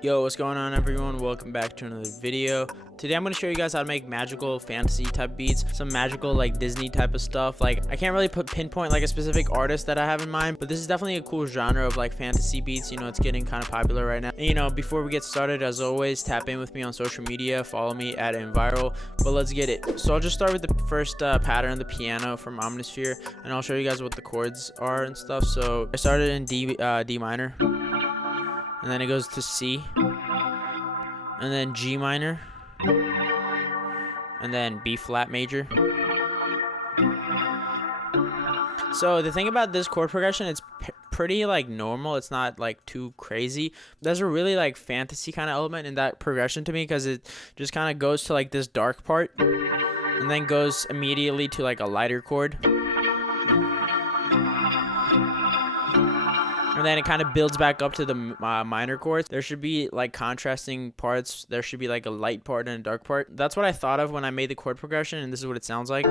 Yo, what's going on, everyone? Welcome back to another video. Today I'm going to show you guys how to make magical fantasy type beats, some magical like Disney type of stuff. Like, I can't really pinpoint like a specific artist that I have in mind, but this is definitely a cool genre of like fantasy beats. You know, it's getting kind of popular right now. And, you know, before we get started, as always, tap in with me on social media, follow me at inquires. But let's get it. So I'll just start with the first pattern, the piano from Omnisphere, and I'll show you guys what the chords are and stuff. So I started in D minor, and then it goes to C, and then G minor, and then B flat major. So the thing about this chord progression, it's pretty like normal. It's not like too crazy. There's a really like fantasy kind of element in that progression to me, because it just kind of goes to like this dark part and then goes immediately to like a lighter chord. And then it kind of builds back up to the minor chords. There should be like contrasting parts. There should be like a light part and a dark part. That's what I thought of when I made the chord progression, and this is what it sounds like.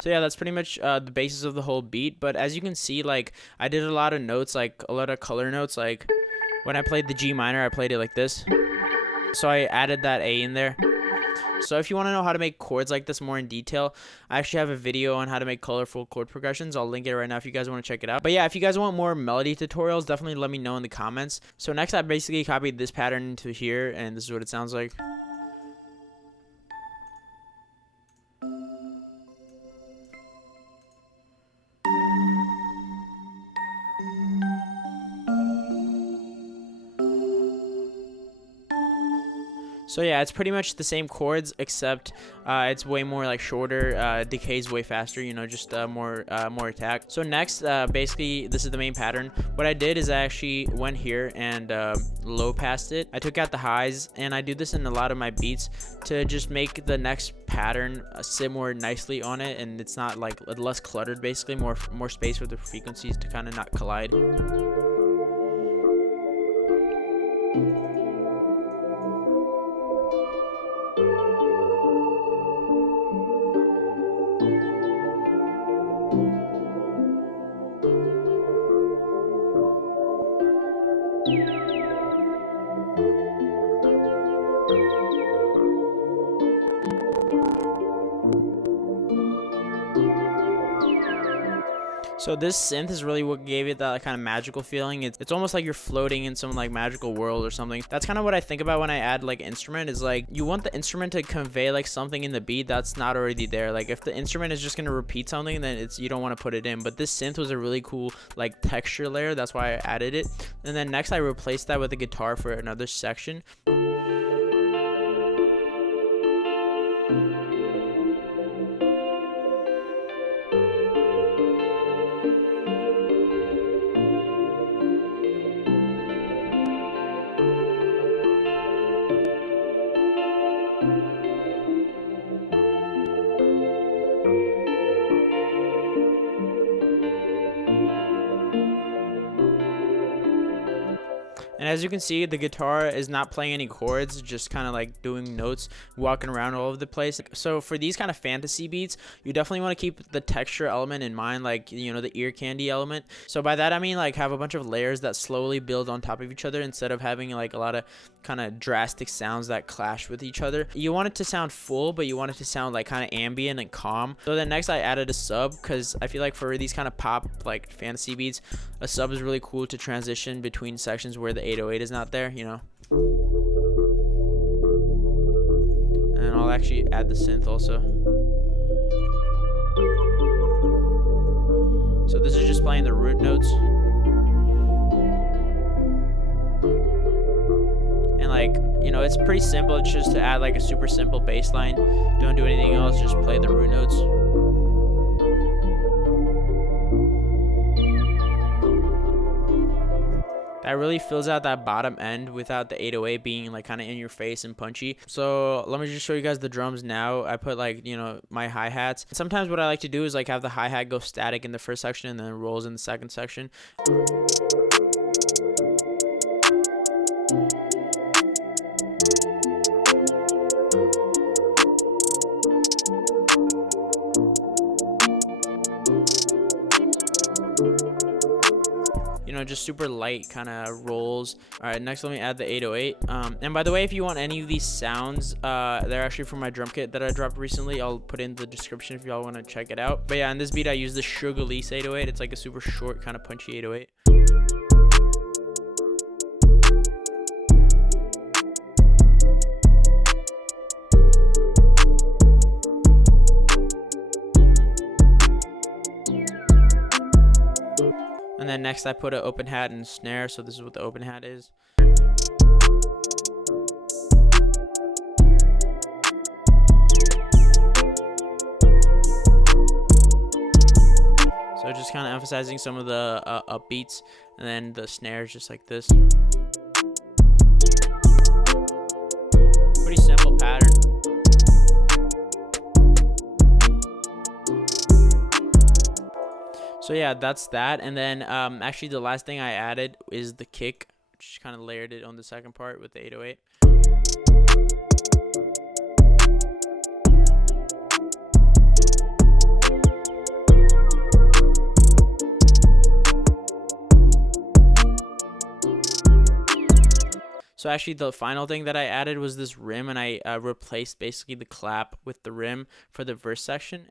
So yeah, that's pretty much the basis of the whole beat. But as you can see, like, I did a lot of notes, like a lot of color notes. Like when I played the G minor, I played it like this. So I added that A in there. So if you want to know how to make chords like this more in detail, I actually have a video on how to make colorful chord progressions. I'll link it right now if you guys want to check it out. But yeah, if you guys want more melody tutorials, definitely let me know in the comments. So next, I basically copied this pattern into here, and this is what it sounds like. So yeah, it's pretty much the same chords, except it's way more like shorter, decays way faster, you know, just more attack. So next, basically, this is the main pattern. What I did is I actually went here and low passed it. I took out the highs, and I do this in a lot of my beats to just make the next pattern sit more nicely on it, and it's not like less cluttered, basically, more space for the frequencies to kind of not collide. So this synth is really what gave it that kind of magical feeling. It's almost like you're floating in some like magical world or something. That's kind of what I think about when I add like instrument, is like you want the instrument to convey like something in the beat that's not already there. Like if the instrument is just going to repeat something, then you don't want to put it in. But this synth was a really cool like texture layer. That's why I added it. And then next I replaced that with a guitar for another section. And as you can see, the guitar is not playing any chords, just kind of like doing notes, walking around all over the place. So for these kind of fantasy beats, you definitely want to keep the texture element in mind, like, you know, the ear candy element. So by that, I mean like have a bunch of layers that slowly build on top of each other, instead of having like a lot of kind of drastic sounds that clash with each other. You want it to sound full, but you want it to sound like kind of ambient and calm. So then next I added a sub, because I feel like for these kind of pop like fantasy beats, a sub is really cool to transition between sections where the 808 is not there, you know. And I'll actually add the synth also. So this is just playing the root notes. And like, you know, it's pretty simple. It's just to add like a super simple bass line. Don't do anything else, just play the root notes. that really fills out that bottom end without the 808 being like kind of in your face and punchy. So let me just show you guys the drums now. I put like, you know, my hi-hats. Sometimes what I like to do is like have the hi-hat go static in the first section and then rolls in the second section. You know, just super light kind of rolls. All right, next let me add the 808. And by the way, if you want any of these sounds, they're actually from my drum kit that I dropped recently. I'll put in the description if y'all want to check it out. But yeah, on this beat I use the Sugarlease 808. It's like a super short kind of punchy 808. And then next I put an open hat and snare, so this is what the open hat is. So just kind of emphasizing some of the upbeats, and then the snare is just like this. Pretty simple pattern. So yeah, that's that. And then actually the last thing I added is the kick, just kind of layered it on the second part with the 808. So actually the final thing that I added was this rim, and I replaced basically the clap with the rim for the verse section.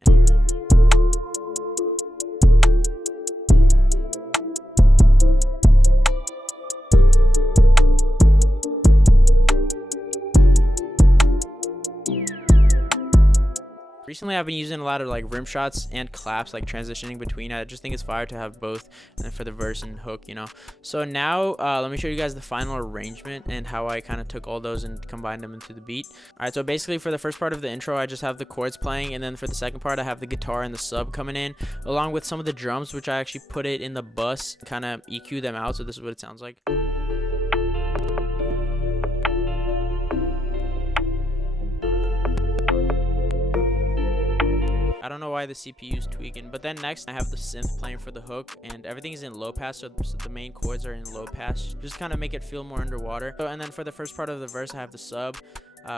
Recently I've been using a lot of like rim shots and claps, like transitioning between. I just think it's fire to have both, and for the verse and hook, you know. So now let me show you guys the final arrangement and how I kind of took all those and combined them into the beat. All right, so basically for the first part of the intro I just have the chords playing, and then for the second part I have the guitar and the sub coming in along with some of the drums, which I actually put it in the bus, kind of EQ them out, so this is what it sounds like. I don't know why the CPU is tweaking. But then next I have the synth playing for the hook, and everything is in low pass, so the main chords are in low pass, just kind of make it feel more underwater. So, and then for the first part of the verse I have the sub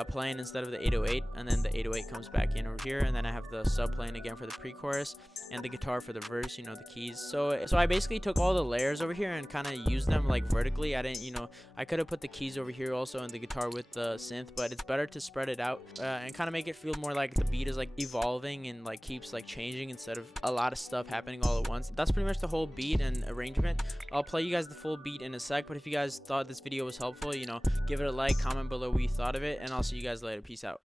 playing instead of the 808, and then the 808 comes back in over here, and then I have the sub playing again for the pre-chorus, and the guitar for the verse, you know, the keys. So I basically took all the layers over here and kind of used them like vertically. I didn't, you know, I could have put the keys over here also and the guitar with the synth, but it's better to spread it out and kind of make it feel more like the beat is like evolving and like keeps like changing instead of a lot of stuff happening all at once. That's pretty much the whole beat and arrangement. I'll play you guys the full beat in a sec, but if you guys thought this video was helpful, you know, give it a like, comment below what you thought of it, and I'll see you guys later. Peace out.